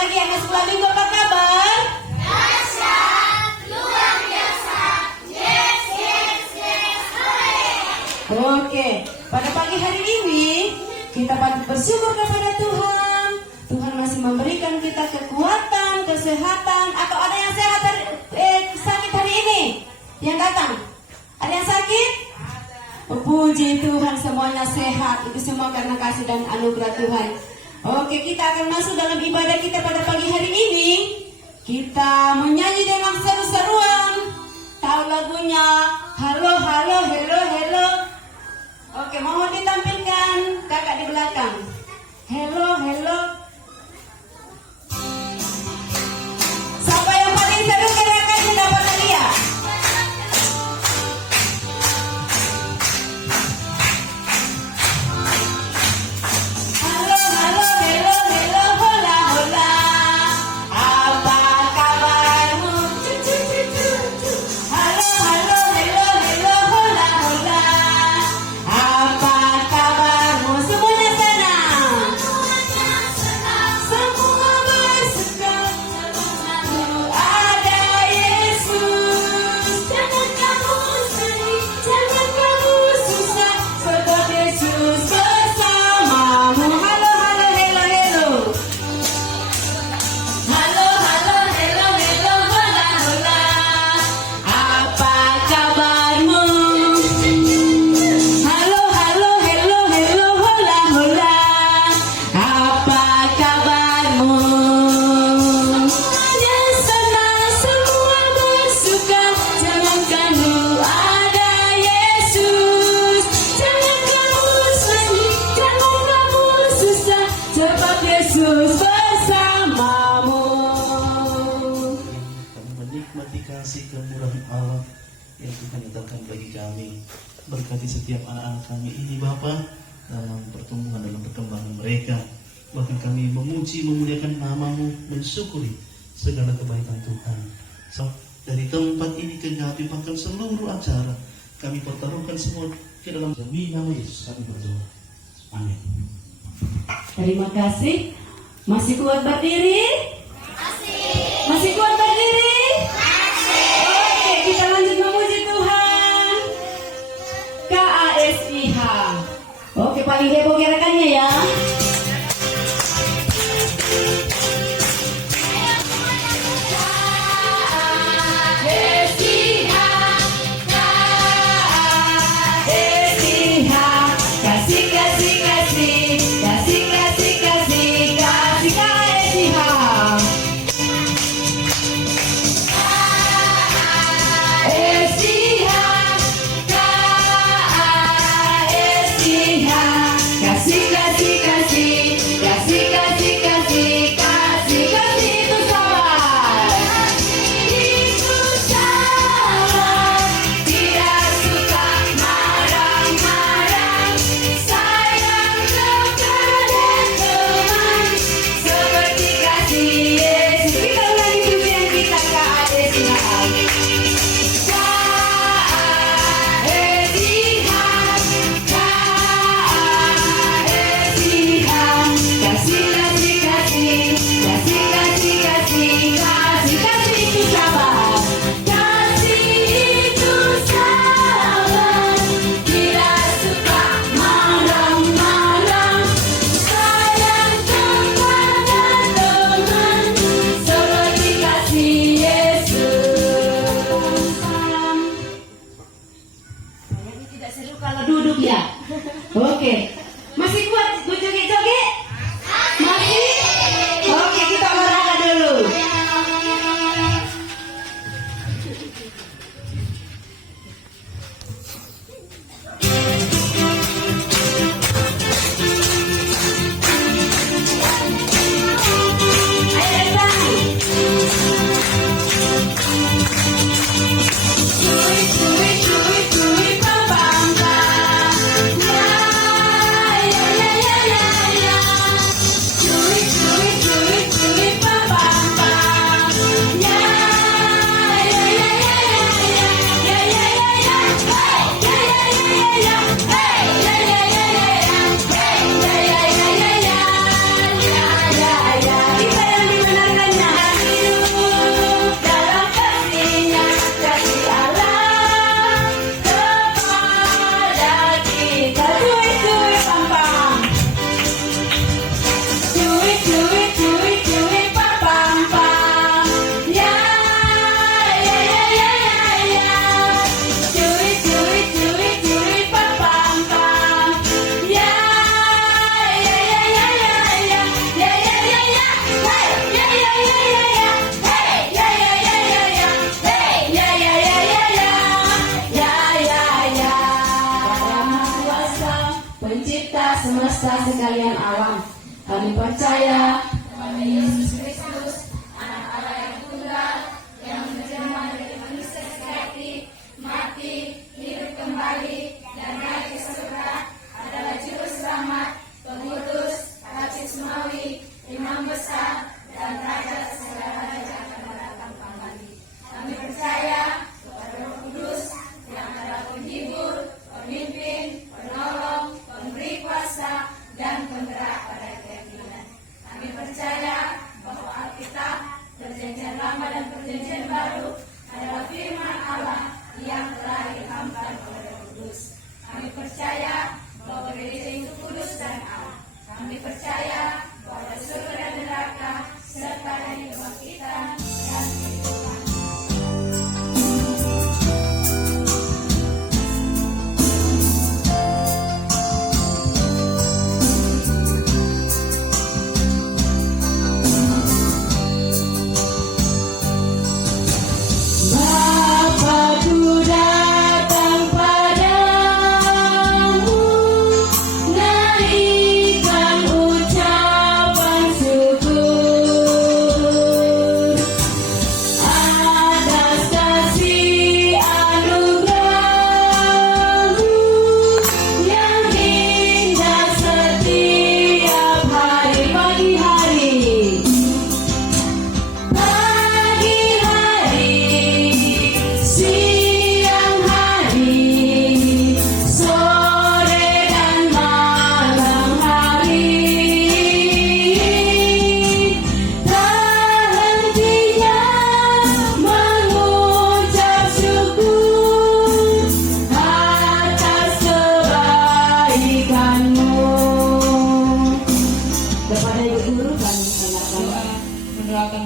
lagi anak sekolah minggu, apa kabar? Dahsyat, luar biasa. Yes, yes, yes. Oke, pada pagi hari ini kita patut bersyukur kepada Tuhan. Tuhan masih memberikan kita kekuatan, kesehatan. Atau ada yang sehat sakit hari ini? Yang datang? Ada yang sakit? Puji Tuhan, semuanya sehat. Itu semua karena kasih dan anugerah Tuhan. Oke, kita akan masuk dalam ibadah kita pada pagi hari ini. Kita menyanyi dengan seru-seruan. Tahu lagunya? Halo, halo, hello, hello. Oke, mohon ditampilkan kakak di belakang. Hello, hello. Siapa yang paling seru gerakannya dapat hadiah? Halo, halo, hello, hello, hola, hola. Apa kabarmu? Halo, halo, hello, hello, hola, hola. Apa kabarmu? Semuanya senang. Semua bersuka. Ada Yesus. Jangan kamu sedih, jangan kamu susah. Sebab Yesus bersamamu. Halo, halo, hello, hello. Halo, halo, hello, hello, hola, hola. Apa kabarmu? Halo, halo, hello, hello, hola, hola. Apa kabarmu? Semuanya senang, semua bersuka. Jangan kamu ada Yesus. Jangan kamu sedih, jangan kamu susah. Sebab Yesus bersamamu. Kami menikmati kasih kemurahan Allah yang Tuhan nyatakan bagi kami. Berkati setiap anak-anak kami ini Bapa dalam pertumbuhan, dalam perkembangan mereka. Bahkan kami memuji, memuliakan nama-Mu, mensyukuri segala kebaikan Tuhan. So, dari tempat ini ke Gapi, bahkan seluruh acara, kami pertaruhkan semua ke dalam demi nama Yesus kami berdoa. Amin. Terima kasih. Masih kuat berdiri? Masih kuat berdiri? Oke, kita lanjut memuji Tuhan. KASIH. Oke, paling heboh gerakannya ya. Kasih, kasih, kasih, kasih, kasih, kasih, kasih, KASIH. Kasih, kasih, kasih, kasih, kasih, kasih, kasih, kasih itu sabar. Itu sabar, tidak suka marah-marah, sayang kepada teman, seperti kasih Yesus. Kita ulangi pujian kita KASIH. pencipta semesta sekalian alam. Kami percaya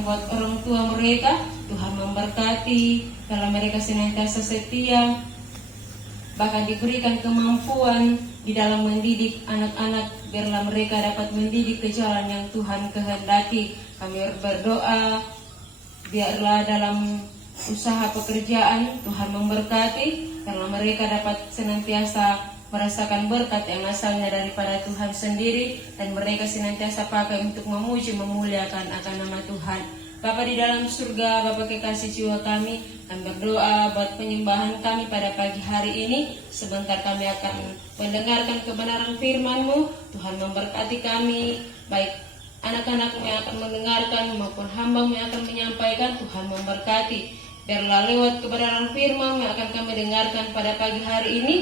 buat orang tua mereka, Tuhan memberkati kalau mereka senantiasa setia, bahkan diberikan kemampuan di dalam mendidik anak-anak, biarlah mereka dapat mendidik ke jalan yang Tuhan kehendaki. Kami berdoa biarlah dalam usaha pekerjaan Tuhan memberkati, karena mereka dapat senantiasa merasakan berkat yang asalnya daripada Tuhan sendiri, dan mereka senantiasa pakai untuk memuji memuliakan akan nama Tuhan. Bapa di dalam surga, Bapa kekasih jiwa kami berdoa buat penyembahan kami pada pagi hari ini. Sebentar kami akan mendengarkan kebenaran firman-Mu. Tuhan memberkati kami, baik anak-anak-Mu yang akan mendengarkan maupun hamba-Mu yang akan menyampaikan. Tuhan memberkati, biarlah lewat kebenaran firman-Mu yang akan kami dengarkan pada pagi hari ini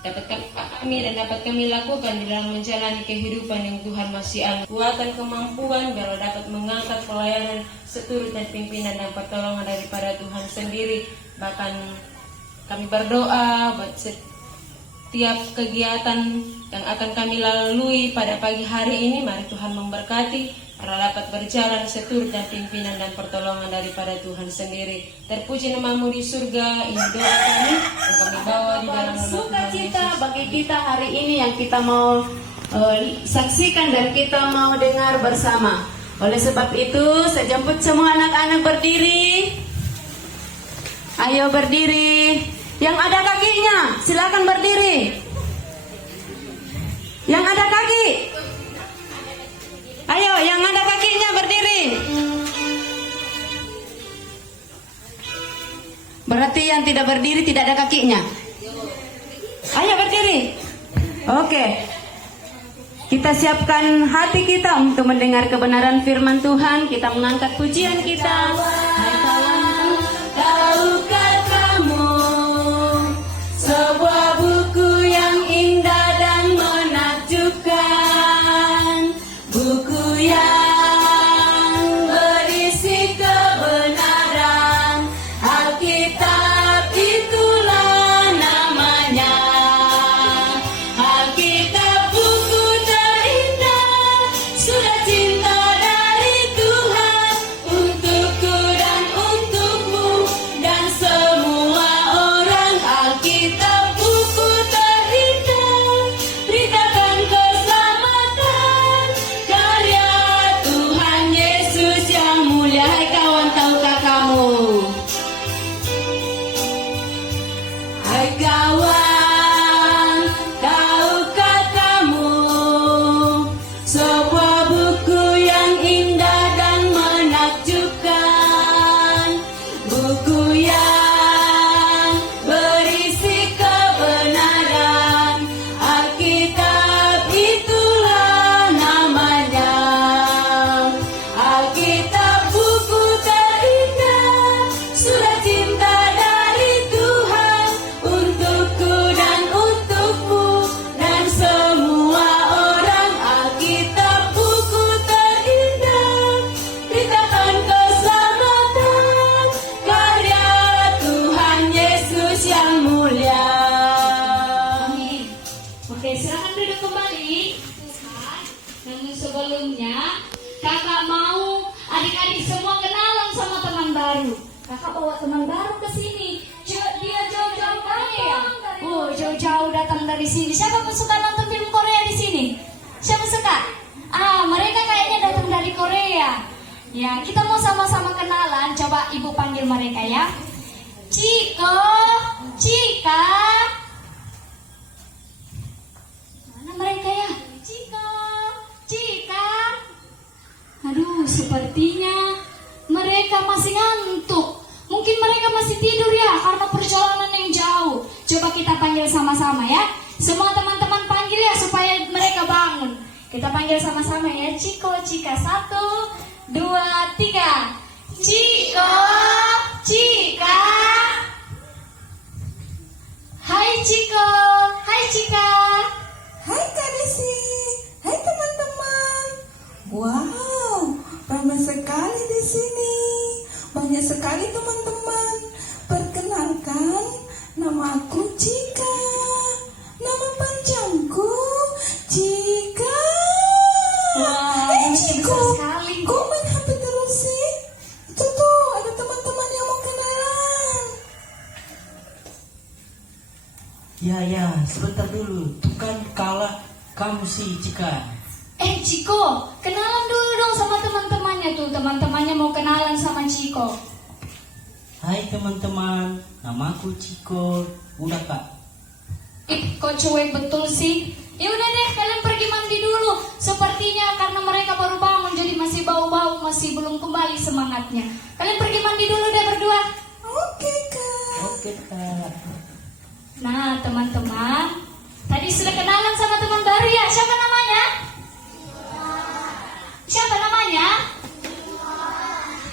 dapat kami dan dapat kami lakukan di dalam menjalani kehidupan yang Tuhan masih angkat. Kekuatan kemampuan biarlah dapat mengangkat pelayanan seturut dan pimpinan dan pertolongan daripada Tuhan sendiri. Bahkan kami berdoa buat setiap kegiatan yang akan kami lalui pada pagi hari ini. Mari Tuhan memberkati, biarlah dapat berjalan seturut dan pimpinan dan pertolongan daripada Tuhan sendiri. Terpuji nama-Mu di surga. Ini doa kami yang kami bawa di dalam nama sukacita bagi kita hari ini yang kita mau saksikan dan kita mau dengar bersama. Oleh sebab itu, saya jemput semua anak-anak berdiri. Ayo berdiri. Yang ada kakinya, silakan berdiri. Yang ada kaki, ayo, yang ada kakinya berdiri. Berarti yang tidak berdiri tidak ada kakinya. Ayo berdiri. Oke. Kita siapkan hati kita untuk mendengar kebenaran firman Tuhan. Kita mengangkat pujian kita. Hai kawanku, tahukah kamu sebuah buku yang indah dan menakjubkan, buku yang berisi kebenaran. Alkitab itulah namanya. Alkitab buku terindah, sudah cinta dari Tuhan untukku dan untukmu dan semua orang. Alkitab duduk kembali. Namun sebelumnya, kakak mau adik-adik semua kenalan sama teman baru. Kakak bawa teman baru ke sini. Dia jauh-jauh dari ya? Oh, jauh-jauh datang dari sini. Siapa pun suka nonton film Korea di sini? Siapa suka? Mereka kayaknya datang dari Korea. Ya, kita mau sama-sama kenalan. Coba ibu panggil mereka ya. Ciko, Cika. Mana mereka ya? Ciko, Cika. Aduh, sepertinya mereka masih ngantuk. Mungkin mereka masih tidur ya, karena perjalanan yang jauh. Coba kita panggil sama-sama ya. Semua teman-teman panggil ya, supaya mereka bangun. Kita panggil sama-sama ya. Ciko, Cika. 1, 2, 3. Ciko, Cika. Hai Ciko, hai Cika. Hai Kak Desi, hai teman-teman. Wow, ramai sekali di sini. Banyak sekali teman-teman. Perkenalkan, nama aku Cika. Nama panjangku Cika. Wah, Ciko, besar sekali. kok main HP terus sih? Itu tuh ada teman-teman yang mau kenalan. Ya, sebentar dulu. Tuh kan kalah kamu sih, Cika. Ciko, kenalan dulu dong sama teman-temannya tuh. Teman-temannya mau kenalan sama Ciko. Hai teman-teman, namaku Ciko. Udah kak? Kok cuek betul sih? Ya udah deh, kalian pergi mandi dulu. Sepertinya karena mereka baru bangun, jadi masih bau-bau, masih belum kembali semangatnya. Kalian pergi mandi dulu deh berdua. Oke Kak. Oke kak. Nah, teman-teman, tadi sudah kenalan sama teman baru ya. Siapa namanya? Siapa namanya?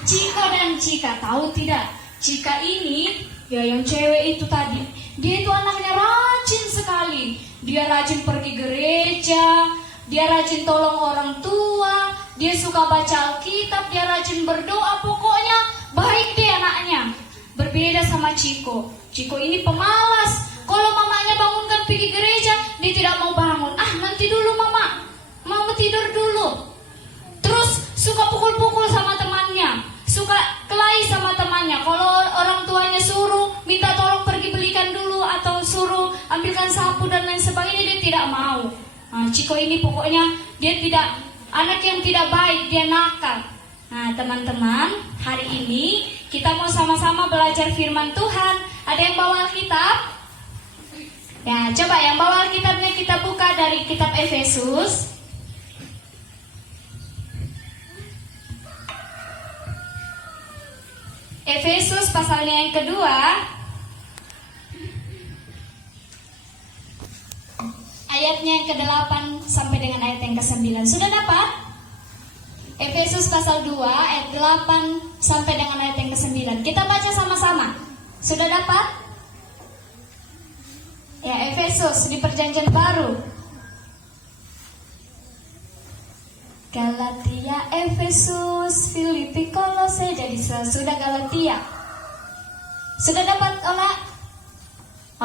Ciko dan Cika. Tahu tidak? Cika ini, ya yang cewek itu tadi, dia itu anaknya rajin sekali. Dia rajin pergi gereja, dia rajin tolong orang tua, dia suka baca Alkitab, dia rajin berdoa. Pokoknya baik deh anaknya. Berbeda sama Ciko. Ciko ini pemalas. Kalau mamanya bangunkan pergi gereja, dia tidak mau bangun. Nanti dulu mama, mau tidur dulu. Terus suka pukul-pukul sama temannya, suka kelahi sama temannya. Kalau orang tuanya suruh minta tolong pergi belikan dulu atau suruh ambilkan sapu dan lain sebagainya, dia tidak mau. Ciko ini pokoknya dia tidak, anak yang tidak baik, dia nakal. Nah teman-teman, hari ini kita mau sama-sama belajar firman Tuhan. Ada yang bawa Alkitab? Ya, coba yang bawa Alkitabnya kita buka dari kitab Efesus. Efesus pasalnya yang kedua, ayatnya yang ke-8 sampai dengan ayat yang ke-9. Sudah dapat? Efesus pasal 2 ayat 8 sampai dengan ayat yang ke-9. Kita baca sama-sama. Sudah dapat? Ya, Efesus di perjanjian baru. Galatia, Efesus, Filipi, Kolose. Jadi sudah Galatia. Sudah dapat olah?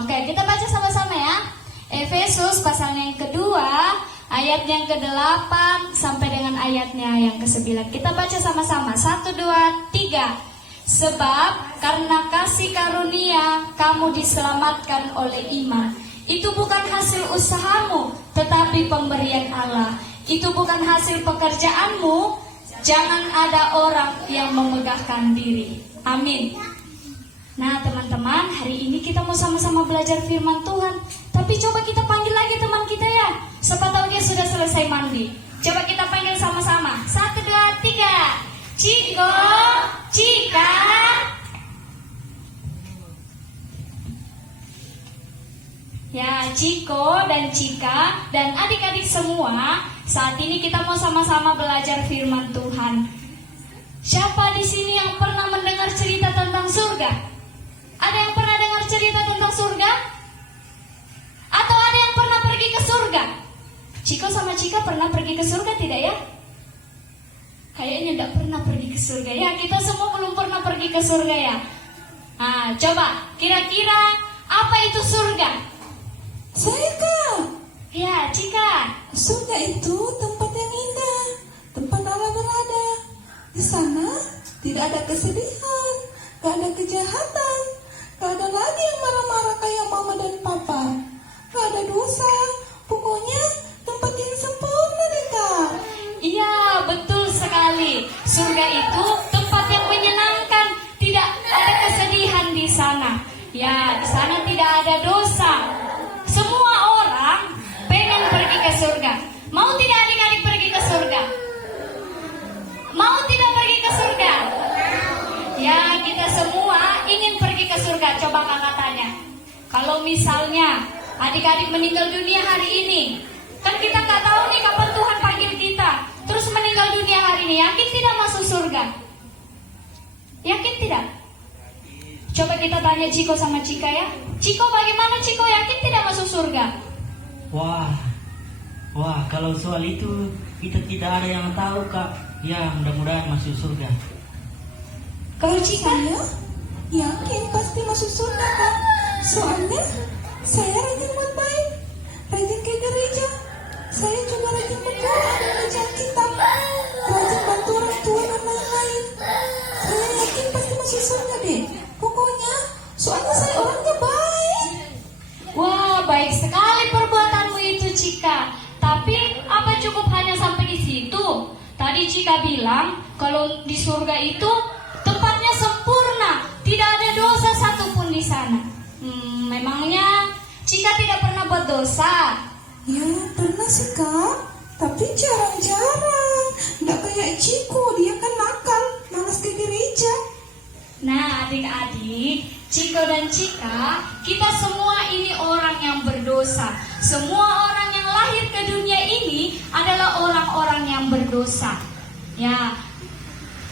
Oke, kita baca sama-sama ya. Efesus pasalnya yang kedua, ayat yang ke-8 sampai dengan ayatnya yang ke-9. Kita baca sama-sama. 1, 2, 3. Sebab karena kasih karunia kamu diselamatkan oleh iman. Itu bukan hasil usahamu, tetapi pemberian Allah. Itu bukan hasil pekerjaanmu. Jangan ada orang yang memegahkan diri. Amin. Nah teman-teman, hari ini kita mau sama-sama belajar firman Tuhan. Tapi coba kita panggil lagi teman kita ya. Siapa tahu dia sudah selesai mandi. Coba kita panggil sama-sama. 1, 2, 3. Ciko, Cika. Ya, Ciko dan Cika dan adik-adik semua, saat ini kita mau sama-sama belajar firman Tuhan. Siapa di sini yang pernah mendengar cerita tentang surga? Ada yang pernah dengar cerita tentang surga? Atau ada yang pernah pergi ke surga? Ciko sama Cika pernah pergi ke surga tidak ya? Kayaknya tidak pernah pergi ke surga ya. Kita semua belum pernah pergi ke surga ya. Coba kira-kira apa itu surga? Saya Kak. Ya, Cika. Surga itu tempat yang indah, tempat Allah berada. Di sana tidak ada kesedihan, gak ada kejahatan, gak ada lagi yang marah-marah kayak mama dan papa, gak ada dosa. Pokoknya tempat yang sempurna deh Kak. Iya, betul sekali. Surga itu tempat yang menyenangkan, tidak ada kesedihan di sana. Ya, di sana tidak ada dosa. Semua orang pengen pergi ke surga. Mau tidak adik-adik pergi ke surga? Mau tidak pergi ke surga? Ya, kita semua ingin pergi ke surga. Coba kakak tanya. Kalau misalnya adik-adik meninggal dunia hari ini, kan kita nggak tahu nih kapan Tuhan panggil kita. Terus meninggal dunia hari ini, yakin tidak masuk surga? Yakin tidak? Coba kita tanya Ciko sama Cika ya. Ciko, bagaimana Ciko, yakin tidak masuk surga? Wah, kalau soal itu kita tidak ada yang tahu Kak. Ya, mudah-mudahan masuk surga. Kalau Cika? Saya yakin pasti masuk surga Kak. Soalnya saya rajin buat baik, rajin ke gereja. Saya juga rajin berdoa dan baca kitab, rajin bantu orang tua dan lain-lain. Saya yakin pasti masuk surga deh. Pokoknya soalnya saya orangnya baik. Wah, baik sekali perbuatanmu itu Cika. Tapi apa cukup hanya sampai di situ? Tadi Cika bilang kalau di surga itu tempatnya sempurna, tidak ada dosa satupun di sana. Memangnya Cika tidak pernah buat dosa? Ya pernah sih Kak, tapi jarang-jarang. Nggak kayak Ciko, dia kan nakal, malas ke gereja. Nah, adik-adik, Ciko dan Cika, kita semua ini orang yang berdosa. Semua orang yang lahir ke dunia ini adalah orang-orang yang berdosa. Ya,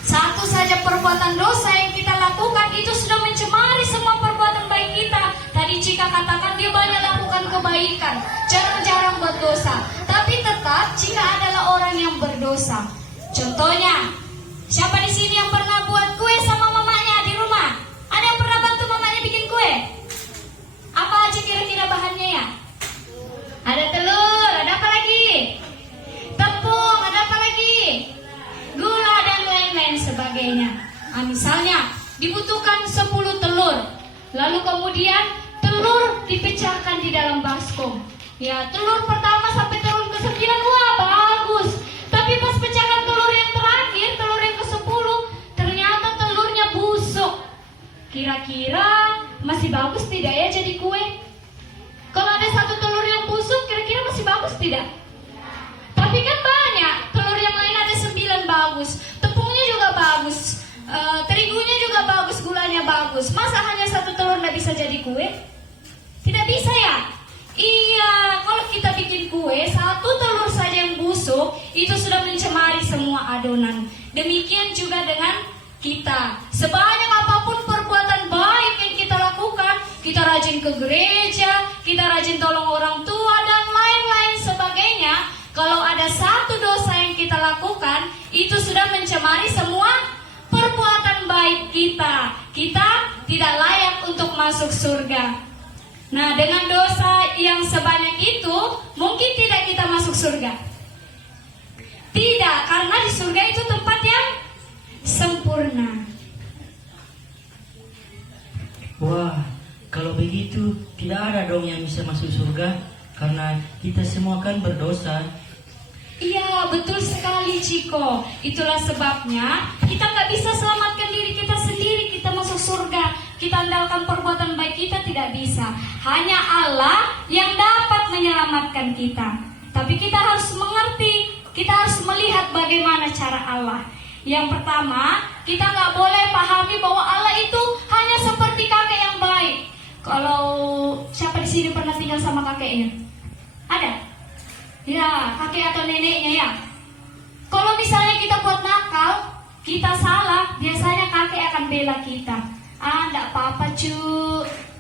satu saja perbuatan dosa yang kita lakukan itu sudah mencemari semua perbuatan baik kita. Tadi Cika katakan dia banyak lakukan kebaikan, jarang-jarang berdosa. Tapi tetap Cika adalah orang yang berdosa. Contohnya, siapa di sini yang pernah buat kue sama mamanya di rumah? Ada yang pernah bantu mamanya bikin kue? Apa aja kira-kira bahannya ya? Ada telur, ada apa lagi? Tepung, ada apa lagi? Gula dan lain-lain sebagainya. Misalnya dibutuhkan 10 telur. Lalu kemudian telur dipecahkan di dalam baskom. Ya, telur pertama sampai telur ke-9, wah bagus. Tapi pas pecahan telur yang terakhir, telur yang ke-10, ternyata telurnya busuk. Kira-kira masih bagus tidak ya jadi kue? Kalau ada satu telur yang busuk, kira-kira masih bagus tidak? Tapi kan banyak, telur yang lain ada 9 bagus, tepungnya juga bagus, terigunya juga bagus, gulanya bagus. Masa hanya satu telur tidak bisa jadi kue? Tidak bisa ya? Iya, kalau kita bikin kue, satu telur saja yang busuk, itu sudah mencemari semua adonan. Demikian juga dengan kita. Sebanyak apapun perbuatan baik yang kita lakukan, kita rajin ke gereja, kita rajin tolong orang tua, dan lain-lain sebagainya. Kalau ada satu dosa yang kita lakukan, itu sudah mencemari semua perbuatan baik kita. Kita tidak layak untuk masuk surga. Nah, dengan dosa yang sebanyak itu, mungkin tidak kita masuk surga. Tidak, karena di surga itu tempat yang sempurna. Wah, kalau begitu tidak ada dong yang bisa masuk surga, karena kita semua kan berdosa. Iya, betul sekali Ciko. Itulah sebabnya kita nggak bisa selamatkan diri kita sendiri, kita masuk surga. Kita andalkan perbuatan baik kita tidak bisa. Hanya Allah yang dapat menyelamatkan kita. Tapi kita harus mengerti, kita harus melihat bagaimana cara Allah. Yang pertama, kita nggak boleh pahami bahwa Allah itu hanya seperti kakek yang baik. Kalau siapa di sini pernah tinggal sama kakeknya? Ada? Ya, kakek atau neneknya ya. Kalau misalnya kita buat nakal, kita salah, biasanya kakek akan bela kita. Enggak apa-apa cu,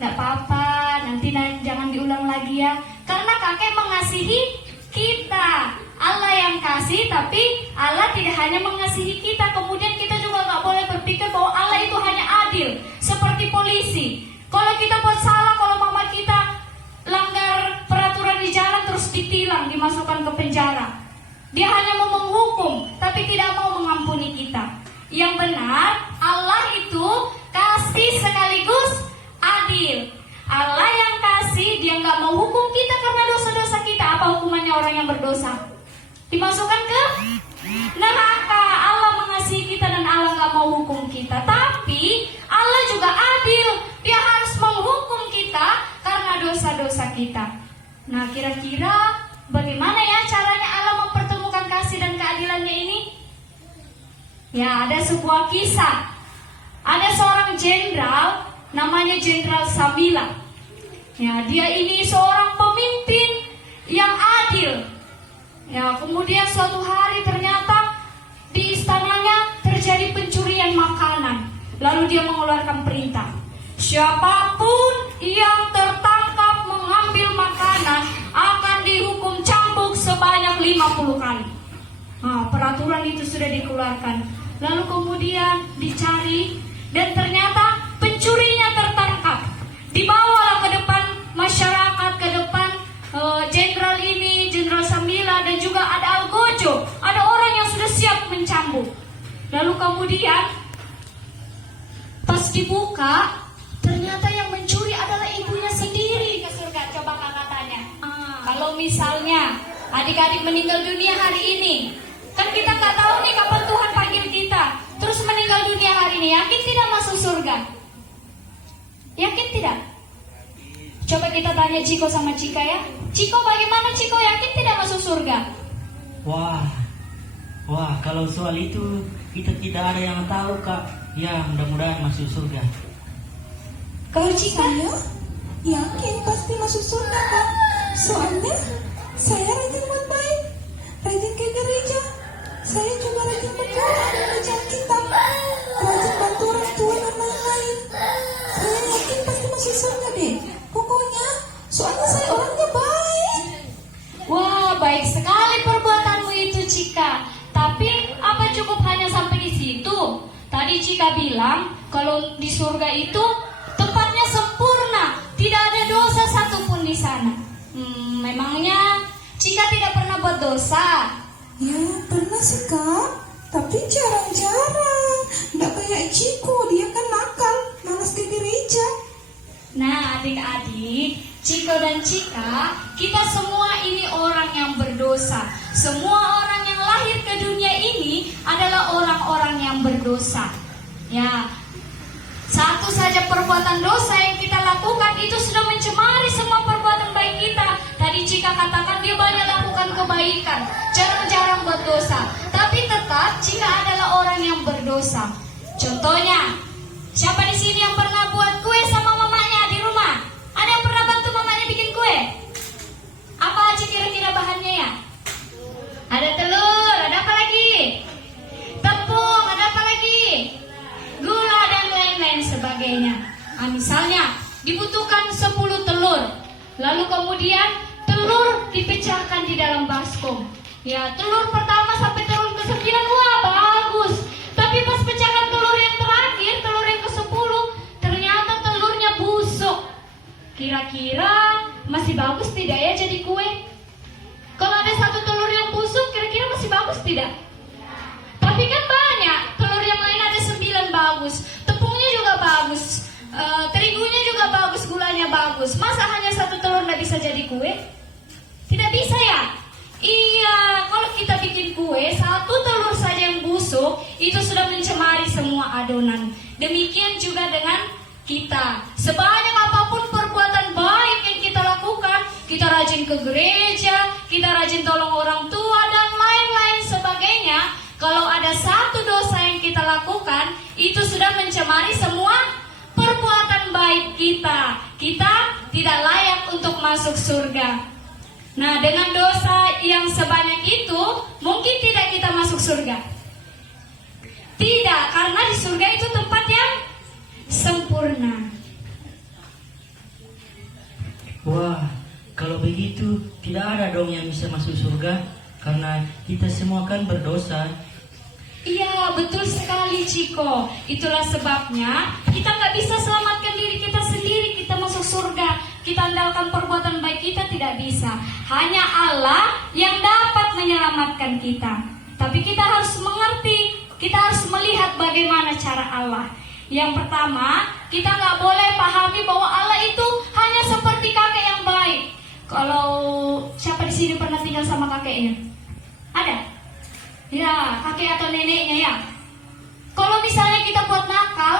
enggak apa-apa, nanti jangan diulang lagi ya. Karena kakek mengasihi kita. Allah yang kasih, tapi Allah tidak hanya mengasihi kita. Kemudian kita juga nggak boleh berpikir bahwa Allah itu hanya adil, seperti polisi. Kalau kita buat salah, kalau mama kita langgar peraturan di jalan terus ditilang, Dia hanya mau menghukum, tapi tidak mau mengampuni kita. Yang benar, Allah itu kasih sekaligus adil. Allah yang kasih, dia nggak mau hukum kita karena dosa-dosa kita. Apa hukumannya orang yang berdosa? Dimasukkan ke neraka. Allah mengasihi kita dan Allah nggak mau hukum kita. Tapi Allah juga adil. Dia harus menghukum kita karena dosa-dosa kita. Nah, kira-kira bagaimana ya caranya Allah mempertemukan kasih dan keadilannya ini? Ya, ada sebuah kisah. Ada seorang jenderal, namanya Jenderal Samila. Ya, dia ini seorang pemimpin yang adil. Ya, kemudian suatu hari ternyata di istananya terjadi pencurian makanan. Lalu dia mengeluarkan perintah, siapapun yang tertangkap mengambil makanan akan dihukum cambuk sebanyak 50 kali. Nah, peraturan itu sudah dikeluarkan. Lalu kemudian dicari dan ternyata pencurinya tertangkap. Dibawalah ke depan masyarakat, ke depan jenderal ini, Jenderal Samila, dan juga ada Algojo. Ada orang yang sudah siap mencambuk. Lalu kemudian pas dibuka, ternyata yang mencuri adalah ibunya sendiri ke surga. Coba kakak tanya, kalau misalnya adik-adik meninggal dunia hari ini, kan kita nggak tahu nih kapan Tuhan panggil kita, terus meninggal dunia hari ini, yakin tidak masuk surga? Yakin tidak? Coba kita tanya Ciko sama Cika ya. Ciko, bagaimana Ciko, yakin tidak masuk surga? Wah, kalau soal itu kita tidak ada yang tahu, Kak. Ya, mudah-mudahan masuk surga. Kalau saya yakin pasti masuk surga, Kak. Soalnya saya rajin buat baik, rajin ke gereja. Saya juga rajin berdoa dan baca kitab, rajin bantu orang tua dan lain-lain. Saya yakin pasti masuk surga deh. Pokoknya, soalnya saya orangnya baik. Wah, baik sekali perbuatanmu itu, Cika. Tapi apa cukup hanya sampai di situ? Tadi Cika bilang kalau di surga itu tempatnya sempurna, tidak ada dosa satupun di sana. Memangnya Cika tidak pernah buat dosa? Ya, pernah sih, Kak. Tapi jarang-jarang. Nggak kayak Ciko, dia kan nakal, malas ke gereja. Nah, adik-adik, Ciko dan Cika, kita semua ini orang yang berdosa. Semua orang yang lahir ke dunia ini adalah orang-orang yang berdosa. Ya, satu saja perbuatan dosa yang kita lakukan itu sudah mencemari semua perbuatan baik kita. Tadi Cika katakan dia banyak lakukan kebaikan, jarang-jarang buat dosa. Tapi tetap Cika adalah orang yang berdosa. Contohnya, siapa di sini yang pernah buat kue sama mamanya di rumah? Ada yang pernah bantu mamanya bikin kue? Apa aja kira-kira bahannya ya? Ada telur, ada apa lagi? Tepung, ada apa lagi? Gula dan lain-lain sebagainya. Misalnya dibutuhkan 10 telur. Lalu kemudian telur dipecahkan di dalam baskom. Ya, telur pertama sampai telur ke-9, wah bagus. Tapi pas pecahan telur yang terakhir, telur yang ke-10, ternyata telurnya busuk. Kira-kira masih bagus tidak ya jadi kue? Kalau ada satu telur yang busuk, kira-kira masih bagus tidak? Tapi kan banyak, telur yang lain ada 9 bagus, tepungnya juga bagus, terigunya juga bagus, gulanya bagus. Masa hanya satu telur tidak bisa jadi kue? Tidak bisa ya? Iya, kalau kita bikin kue, satu telur saja yang busuk, itu sudah mencemari semua adonan. Demikian juga dengan kita. Sebanyak apapun perbuatan baik yang kita lakukan, kita rajin ke gereja, kita rajin tolong orang tua, dan lain-lain sebagainya. Kalau ada satu dosa yang kita lakukan, itu sudah mencemari semua perbuatan baik kita. Kita tidak layak untuk masuk surga. Nah, dengan dosa yang sebanyak itu, mungkin tidak kita masuk surga. Tidak, karena di surga itu tempat yang sempurna. Wah, kalau begitu tidak ada dong yang bisa masuk surga, karena kita semua kan berdosa. Iya, betul sekali Ciko. Itulah sebabnya kita nggak bisa selamatkan diri kita sendiri, kita masuk surga. Kita andalkan perbuatan baik kita tidak bisa. Hanya Allah yang dapat menyelamatkan menyelamatkan kita. Tapi kita harus mengerti, kita harus melihat bagaimana cara Allah. Yang pertama, kita nggak boleh pahami bahwa Allah itu hanya seperti kakek yang baik. Kalau siapa di sini pernah tinggal sama kakeknya? Ada? Ya, kakek atau neneknya ya. Kalau misalnya kita buat nakal,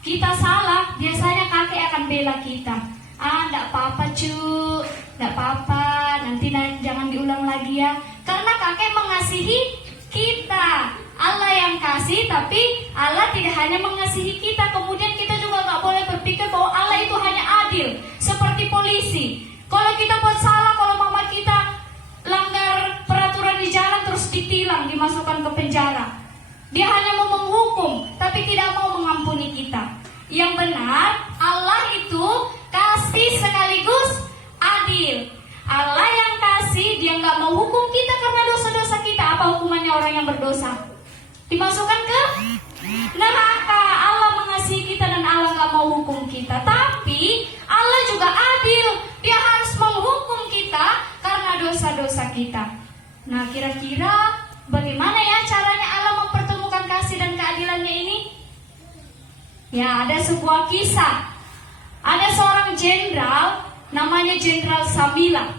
kita salah, biasanya kakek akan bela kita. Enggak apa-apa cu, enggak apa-apa, nanti jangan diulang lagi ya. Karena kakek mengasihi kita. Allah yang kasih, tapi Allah tidak hanya mengasihi kita. Kemudian kita juga nggak boleh berpikir bahwa Allah itu hanya adil, seperti polisi. Kalau kita buat salah, kalau mama kita langgar peraturan di jalan terus ditilang, dimasukkan ke penjara. Dia hanya mau menghukum, tapi tidak mau mengampuni kita. Yang benar, Allah itu kasih sekaligus adil. Allah yang kasih, dia nggak mau hukum kita karena dosa-dosa kita. Apa hukumannya orang yang berdosa? Dimasukkan ke neraka. Allah mengasihi kita dan Allah nggak mau hukum kita. Tapi Allah juga adil. Dia harus menghukum kita karena dosa-dosa kita. Nah, kira-kira bagaimana ya caranya Allah mempertemukan kasih dan keadilannya ini? Ya, ada sebuah kisah. Ada seorang jenderal, namanya Jenderal Samila.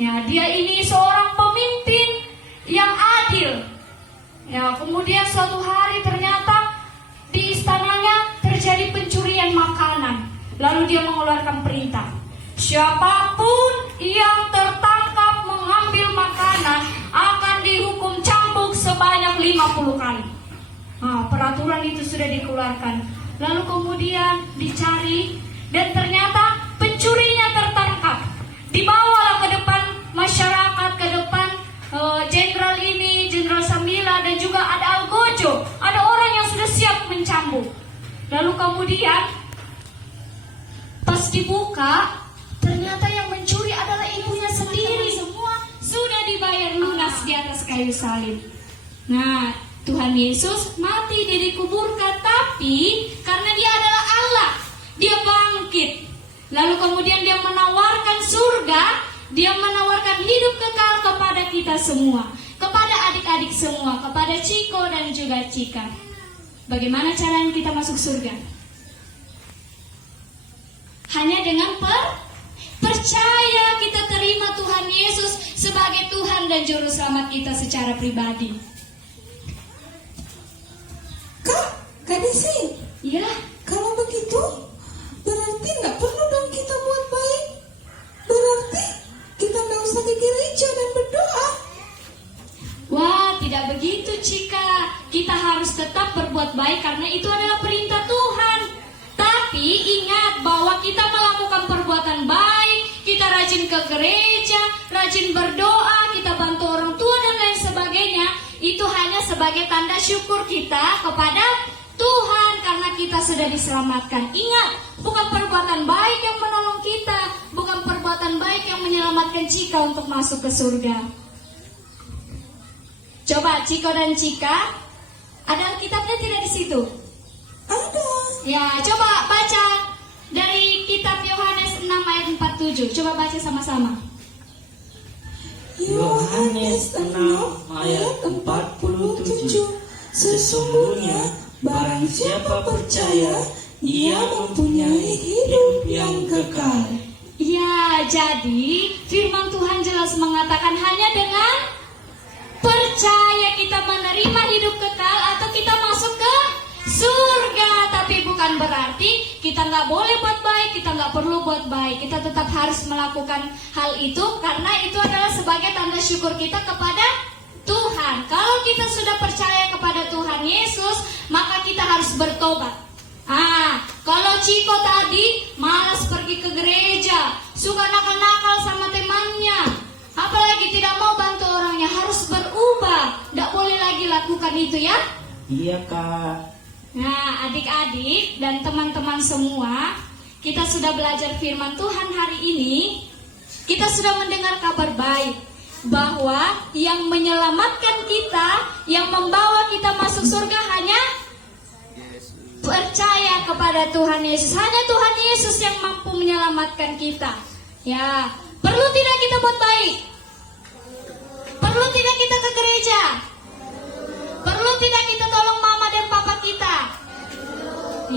Ya, dia ini seorang pemimpin yang adil. Ya, kemudian suatu hari ternyata di istananya terjadi pencurian makanan. Lalu dia mengeluarkan perintah, siapapun yang tertangkap mengambil makanan akan dihukum cambuk sebanyak 50 kali. Nah, peraturan itu sudah dikeluarkan. Lalu kemudian dicari dan ternyata pencurinya tertangkap. Dibawalah ke depan masyarakat, ke depan jenderal ini, Jenderal Samila, dan juga ada Algojo, ada orang yang sudah siap mencambuk. Lalu kemudian pas dibuka, ternyata yang mencuri adalah ibunya sendiri. Semua sudah dibayar lunas di atas kayu salib. Nah, Tuhan Yesus mati, dia dikuburkan, tapi karena dia adalah Allah, dia bangkit. Lalu kemudian dia menawarkan surga, dia menawarkan hidup kekal kepada kita semua, kepada adik-adik semua, kepada Ciko dan juga Cika. Bagaimana caranya kita masuk surga? Hanya dengan percaya, kita terima Tuhan Yesus sebagai Tuhan dan Juru Selamat kita secara pribadi. Kak Desi, Ya, kalau begitu berarti nggak perlu dong kita buat baik. Berarti kita nggak usah ke gereja dan berdoa. wah, tidak begitu Cika. Kita harus tetap berbuat baik karena itu adalah perintah Tuhan. Tapi ingat bahwa kita melakukan perbuatan baik, kita rajin ke gereja, rajin berdoa, kita bantu orang tua dan lain sebagainya. Itu hanya sebagai tanda syukur kita kepada Tuhan karena kita sudah diselamatkan. Ingat, bukan perbuatan baik yang menolong kita, bukan perbuatan baik yang menyelamatkan Cika untuk masuk ke surga. Coba Ciko dan Cika, ada kitabnya tidak di situ? Ada. Ya, coba baca dari kitab Yohanes 6 ayat 47. Coba baca sama-sama. Yohanes 6 ayat 47. Sesungguhnya barang siapa percaya, ia mempunyai hidup yang kekal. Ya, jadi firman Tuhan jelas mengatakan hanya dengan percaya kita menerima hidup kekal atau kita masuk ke surga. Tapi bukan berarti kita nggak boleh buat baik, kita nggak perlu buat baik. Kita tetap harus melakukan hal itu karena itu adalah sebagai tanda syukur kita kepada Tuhan. Kalau kita sudah percaya kepada Tuhan Yesus, maka kita harus bertobat. Kalau Ciko tadi malas pergi ke gereja, suka nakal-nakal sama temannya, apalagi tidak mau bantu orangnya, harus berubah. Tidak boleh lagi lakukan itu ya. Iya Kak. Nah, adik-adik dan teman-teman semua, kita sudah belajar firman Tuhan hari ini. Kita sudah mendengar kabar baik bahwa yang menyelamatkan kita, yang membawa kita masuk surga hanya percaya kepada Tuhan Yesus. Hanya Tuhan Yesus yang mampu menyelamatkan kita. Ya, perlu tidak kita buat baik? Perlu tidak kita ke gereja?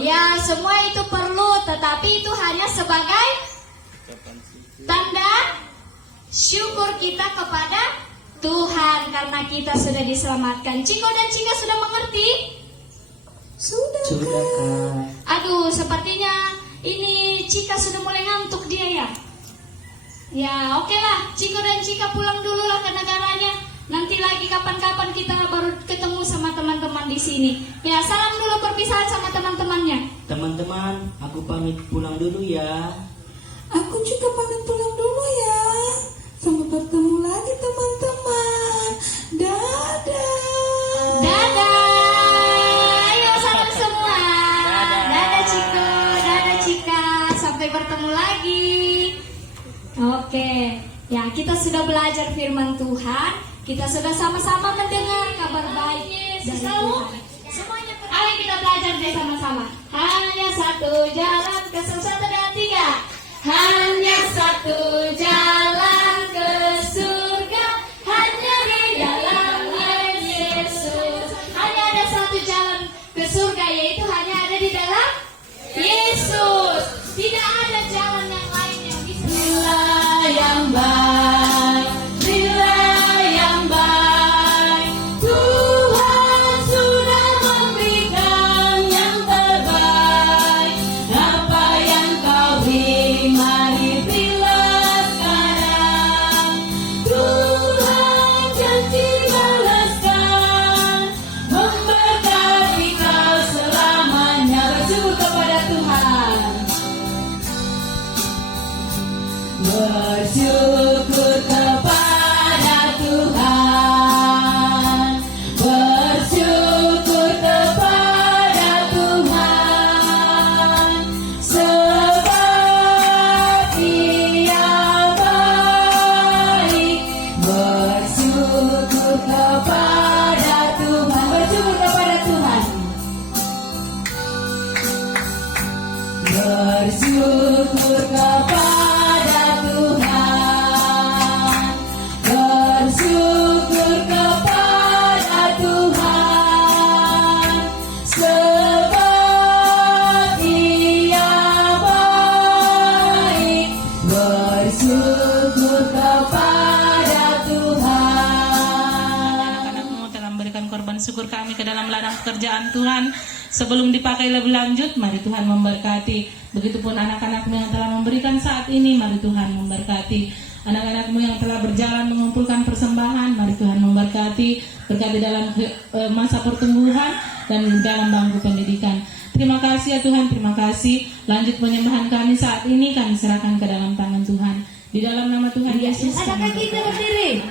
Ya, semua itu perlu, tetapi itu hanya sebagai tanda syukur kita kepada Tuhan karena kita sudah diselamatkan. Ciko dan Cika sudah mengerti? Sudah, Sudah, Kak. Aduh, sepertinya ini Cika sudah mulai ngantuk dia ya. Ya, oke lah. Ciko dan Cika pulang dulu lah ke negaranya. Nanti lagi kapan-kapan kita baru ketemu sama teman-teman di sini. Ya, salam dulu perpisahan sama teman-temannya. Teman-teman, aku pamit pulang dulu ya. aku juga pamit pulang dulu ya. Sampai bertemu lagi teman-teman. Dadah. Dadah. Ayo salam semua. Dadah Ciko, dadah Cika. Sampai bertemu lagi. Oke, ya kita sudah belajar firman Tuhan. Kita sudah sama-sama mendengar kabar baik dari Tuhan. Semuanya, ayo kita belajar deh sama-sama. Hanya satu jalan ke surga dan tiga. Hanya satu jalan ke surga, hanya di dalamnya Yesus. Hanya ada satu jalan ke surga, yaitu hanya ada di dalam Yesus. Tidak ada jalan yang lain yang bisa. Bila yang baik, bila yang baik, Tuhan sudah memberikan yang terbaik. Apa yang kau beri, mari berilah sekarang. Tuhan janji balaskan, memberkati kau selamanya. Bersyukur kepada Tuhan. Bersyukur kepada Tuhan. Bersyukur kepada Tuhan. Sebab Dia baik. Bersyukur kepada Tuhan. Bersyukur kepada Tuhan. Bersyukur kepada Tuhan. Bersyukur kepada Tuhan. Sebab Dia baik. Bersyukur kepada Tuhan. Anak-anakmu telah memberikan korban syukur kami ke dalam ladang pekerjaan Tuhan. Sebelum dipakai lebih lanjut, mari Tuhan memberkati. Begitupun anak-anakmu yang telah memberikan saat ini, mari Tuhan memberkati. Anak-anakmu yang telah berjalan mengumpulkan persembahan, mari Tuhan memberkati. Berkati dalam masa pertumbuhan dan dalam bangku pendidikan. Terima kasih ya Tuhan, terima kasih. Lanjut penyembahan kami saat ini, kami serahkan ke dalam tangan Tuhan. Di dalam nama Tuhan Yesus. Adakah kita berdiri?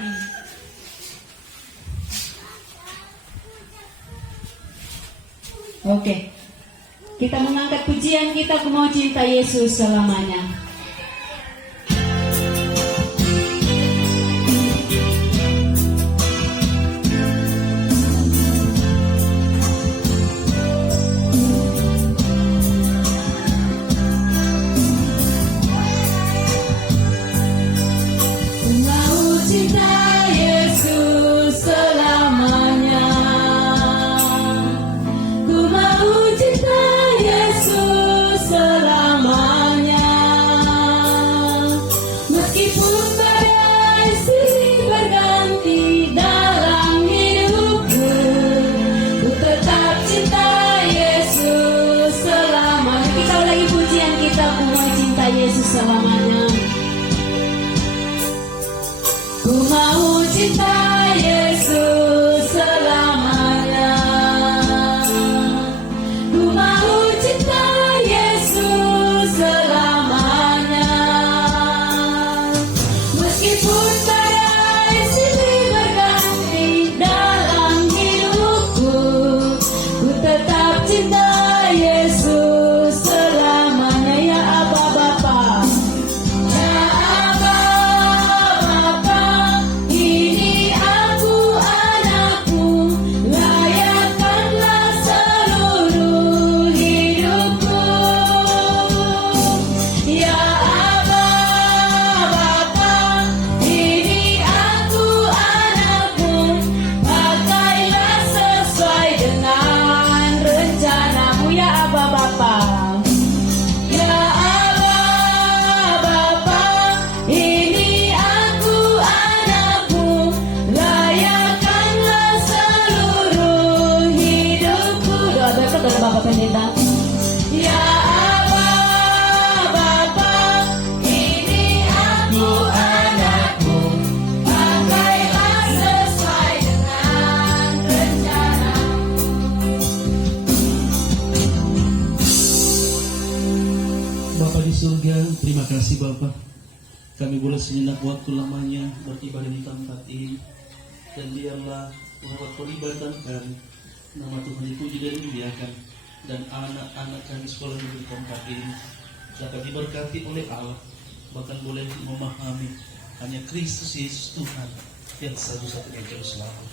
Oke. Kita mengangkat pujian kita, Ku Mau Cinta Yesus selamanya. Ku mau cinta Yesus selamanya. Ku mau cinta Yesus selamanya. kasih Bapa, kami boleh sejenak waktu lamanya beribadah di tempat ini. Dan biarlah lewat peribadatan kami, nama Tuhan dipuji dan dimuliakan. Dan anak-anak kami sekolah di tempat ini dapat diberkati oleh Allah, bahkan boleh memahami hanya Kristus Yesus Tuhan yang satu-satunya juru selamat.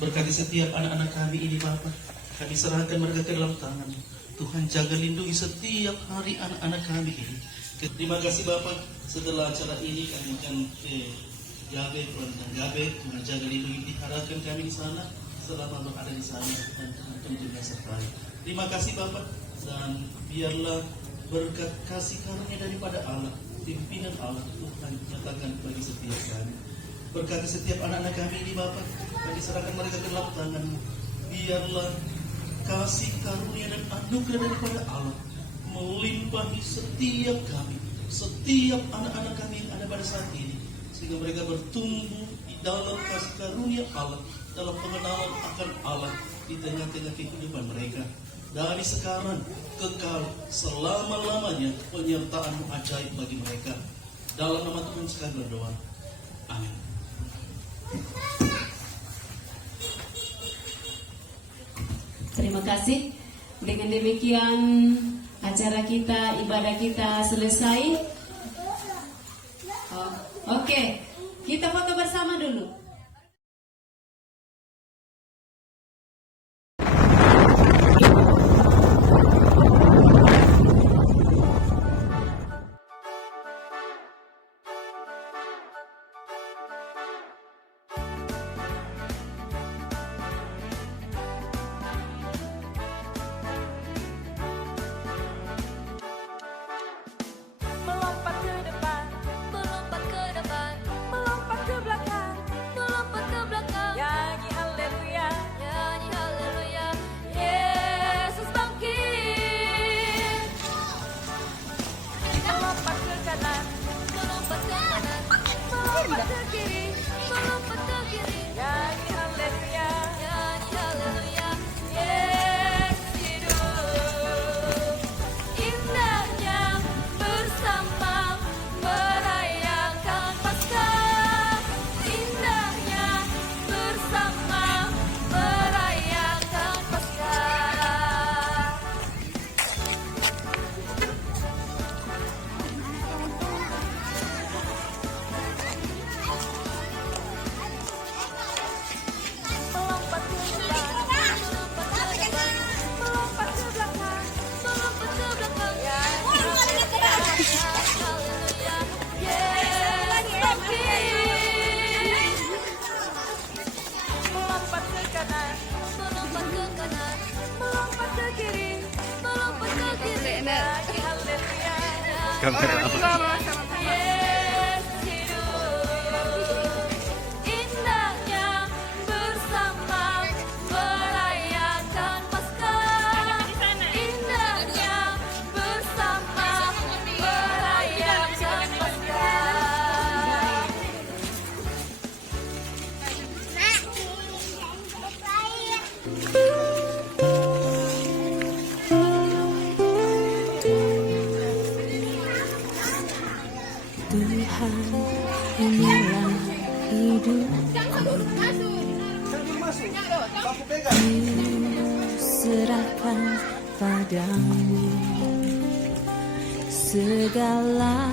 Berkati setiap anak-anak kami ini Bapa, kami serahkan mereka ke dalam tangan. Tuhan jaga lindungi setiap hari anak-anak kami ini. Terima kasih Bapak. Setelah acara ini kami akan Gabe, Perantang Gabe, Tuhan jaga lindungi diharapkan kami di sana selama berada di sana dan Tuhan tentunya sertai. Terima kasih Bapak, dan biarlah berkat kasih karunia daripada Allah, pimpinan Allah Tuhan nyatakan bagi setiap kami. Berkati setiap anak-anak kami ini Bapak, kami serahkan mereka ke dalam tangan-Mu. Biarlah kasih karunia dan anugerah daripada Allah melimpahi setiap kami, setiap anak-anak kami yang ada pada saat ini, sehingga mereka bertumbuh di dalam kasih karunia Allah, dalam pengenalan akan Allah di tengah-tengah kehidupan mereka. Dari sekarang kekal selama-lamanya penyertaan-Mu ajaib bagi mereka. Dalam nama Tuhan sekali berdoa. Amin. Terima kasih. Dengan demikian acara kita, ibadah kita selesai. Oke, kita foto bersama dulu. Melompat ke depan, melompat ke belakang, nyanyi haleluya, Yesus bangkit. Melompat ke kanan, melompat ke kiri, nyanyi haleluya, Yesus hidup. Indahnya bersama merayakan Paskah, indahnya bersama merayakan Paskah. Melompat ke depan, melompat ke belakang, nyanyi haleluya, Yesus bangkit. Melompat ke kanan, melompat ke kiri, nyanyi haleluya, Yesus hidup. Indahnya bersama merayakan Paskah, indahnya bersama merayakan Paskah. Tuhan, inilah hidup serahkan padamu segala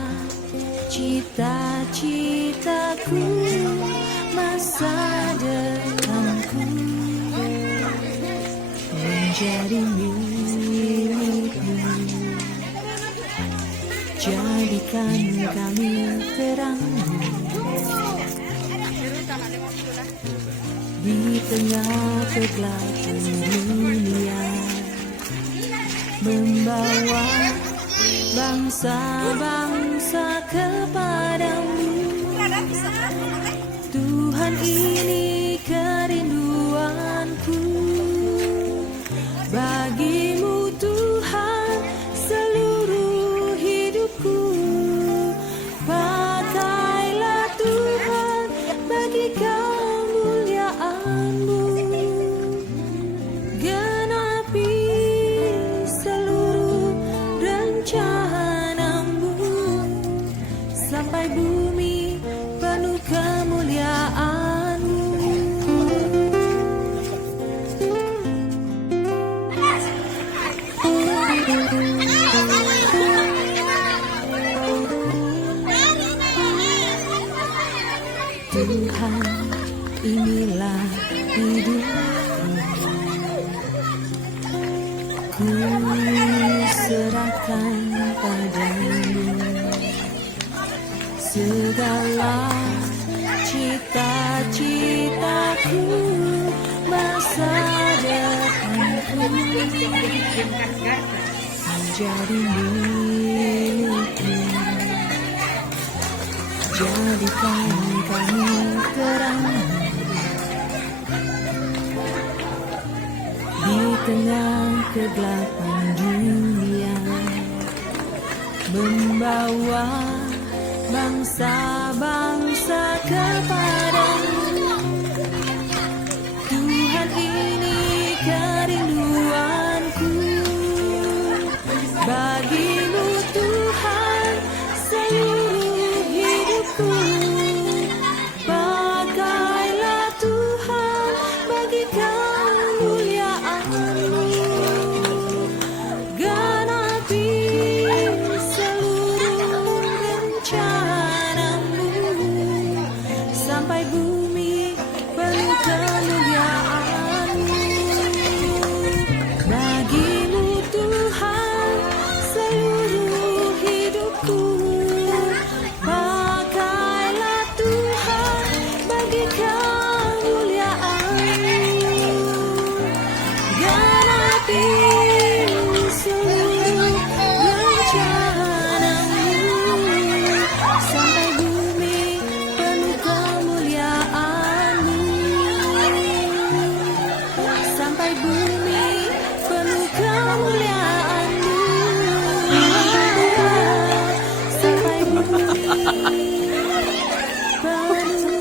cita-citaku, masa depanku menjadi milikmu. Jadikan kami terang-Mu di tengah kegelapan dunia, membawa bangsa-bangsa kepadamu. Tuhan, ini kerinduanku bagimu Tuhan, seluruh hidupku. Pakailah Tuhan bagi kemuliaan-Mu, genapi seluruh rencana-Mu. segala hidupku. Ku serahkan padamu segala cita-citaku, masa depanku menjadi milikmu. Jadikan kami terang di tengah kegelapan dunia, membawa bangsa-bangsa kepadamu. Tuhan, ini kerinduanku bagimu Tuhan, seluruh hidupku. Pakailah Tuhan bagi kemuliaan-Mu, genapi seluruh rencana-Mu, sampai bumi penuh kemuliaan-Mu. Bagimu Tuhan seluruh hidupku. Pakailah Tuhan bagi kemuliaan-Mu, genapi seluruh rencana-Mu, sampai bumi penuh kemuliaan-Mu, sampai bumi penuh kemuliaan-Mu, sampai bumi penuh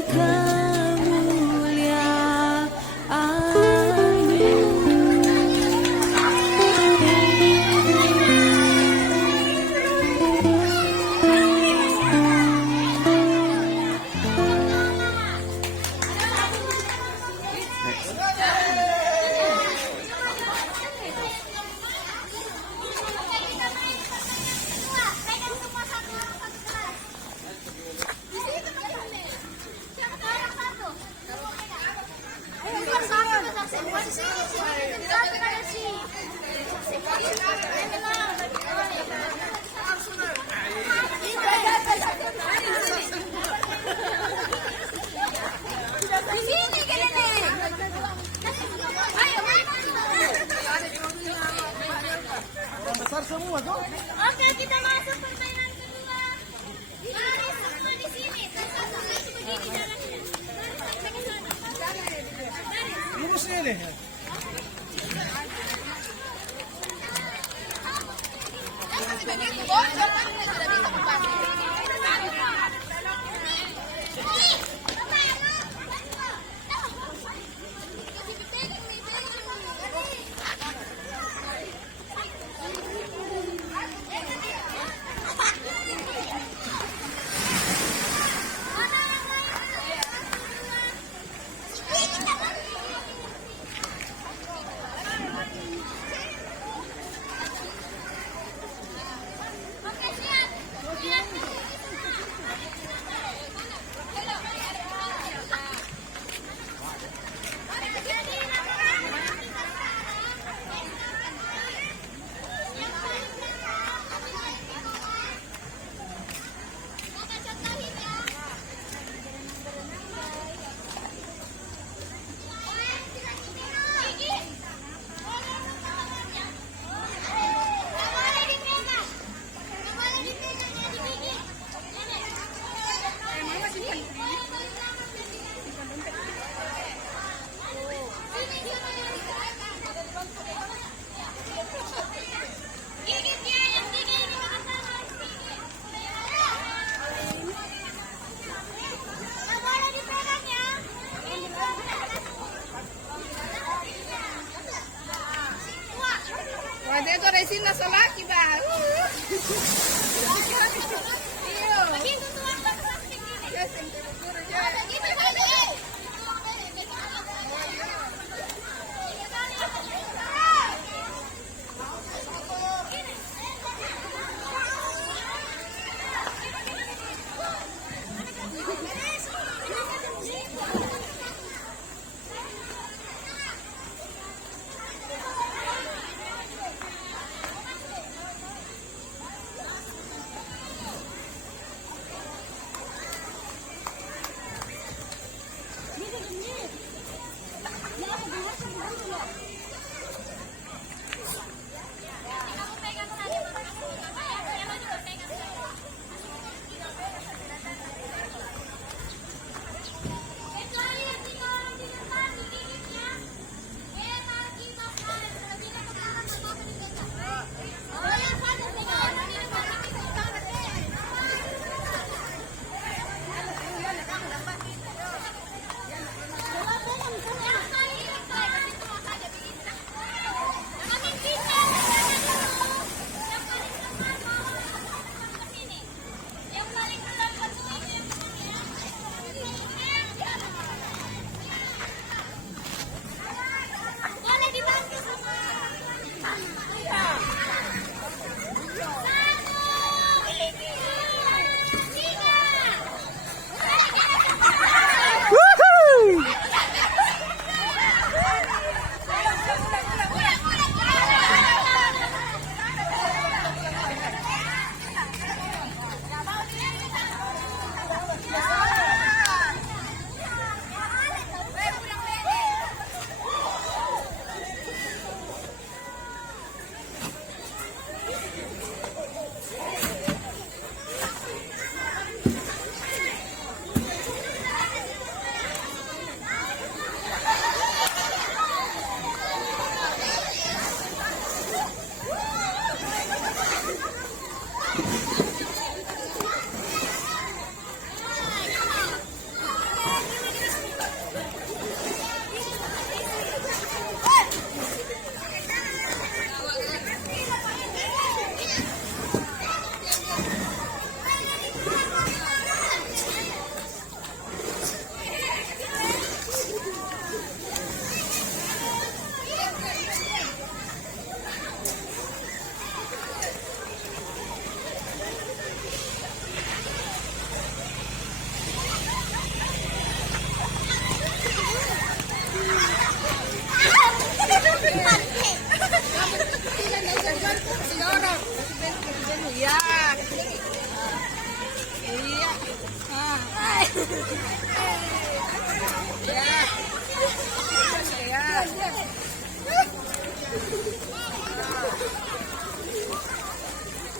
Oke, kita masuk permainan kedua. Mari semua di sini. Satu lagi begini jalannya. Lurus ini. Dentro resina solaki ba?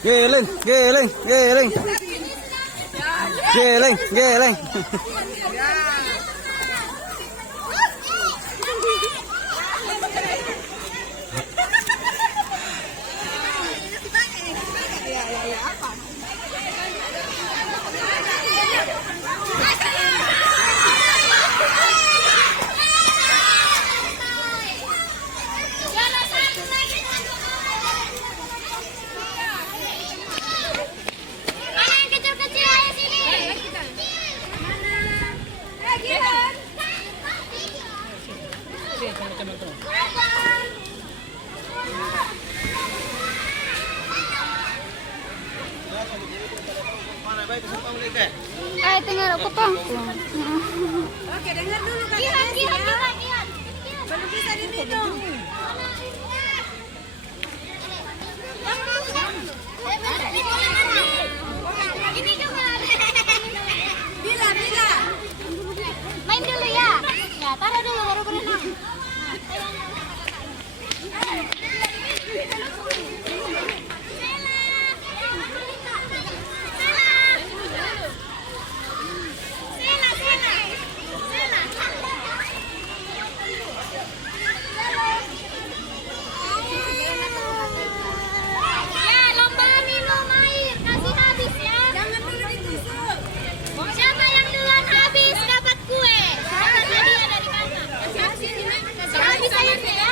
Giling, giling, giling. Giling, giling. Mana yang kecil-kecil, ayo sini. Ay, tinggal aku pang. Oke, dengar dulu kata Gihan, Desi gihan, ya. gihan, gihan. Belum bisa diminum. Ini juga. Bila, bila. Main dulu ya. Ya, taruh dulu baru berenang. Sela, Sela. Sela. Ya, lomba minum air. Kasih habis ya. Jangan dulu ditusuk. Siapa yang duluan habis dapat kue? Dapat hadiah dari kakak. Habis airnya ya.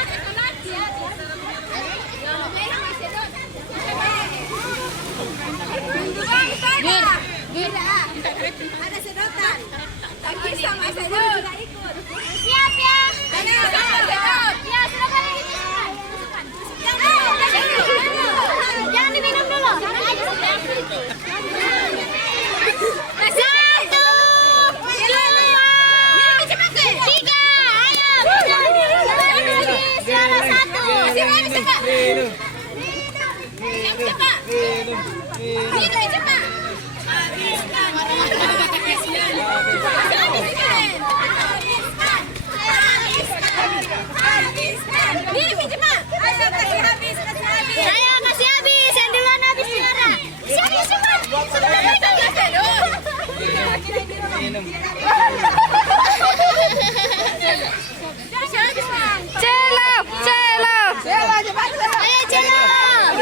Ada sedotan. Tapi sama saya juga ikut. Siap ya. Sedot. Ya, sudah boleh diminum. Jangan diminum dulu. Satu, dua, tiga. Ayo. Juara satu. Minum cepat. Minum cepat. Habiskan. Habiskan. Minum cepat. Ayo kasih habis, kasih habis. Ayo kasih habis. Yang duluan habis juara. Siapa cepat? Celap, celap. Ayo celap.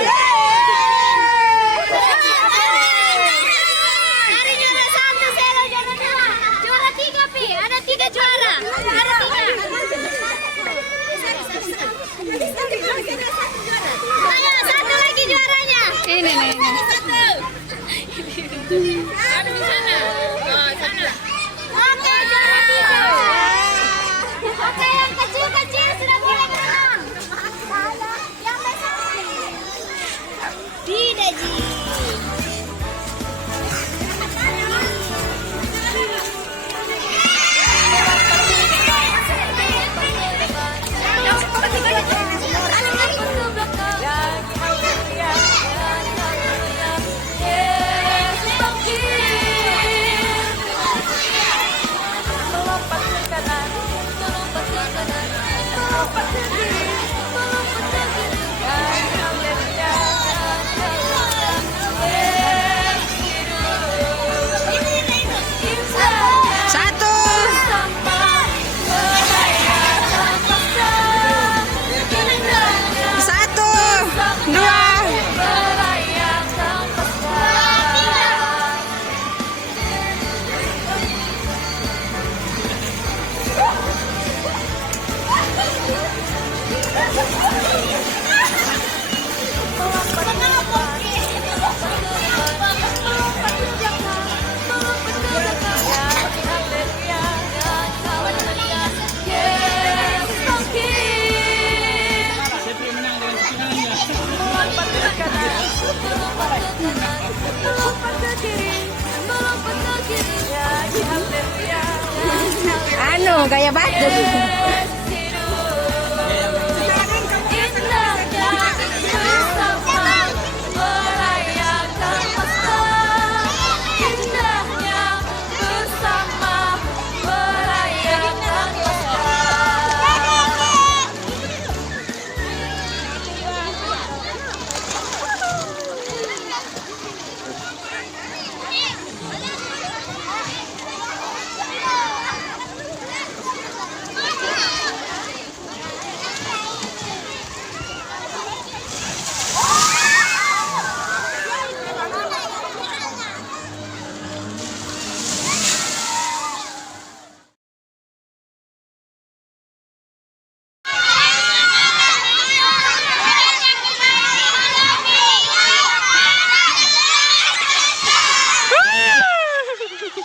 Hari juara satu, Sela juara dua. Juara tiga, Pi. Ada tiga juara. Ada tiga. Ayo, satu lagi juaranya. Ini nih. Aduh, sana. Oh, sana. Oke, juara tiga. Oke, yang kecil-kecil sudah boleh berenang. Yang besar. Tidak, Ji. Satu. Satu. Dua. Anu, kayak batu.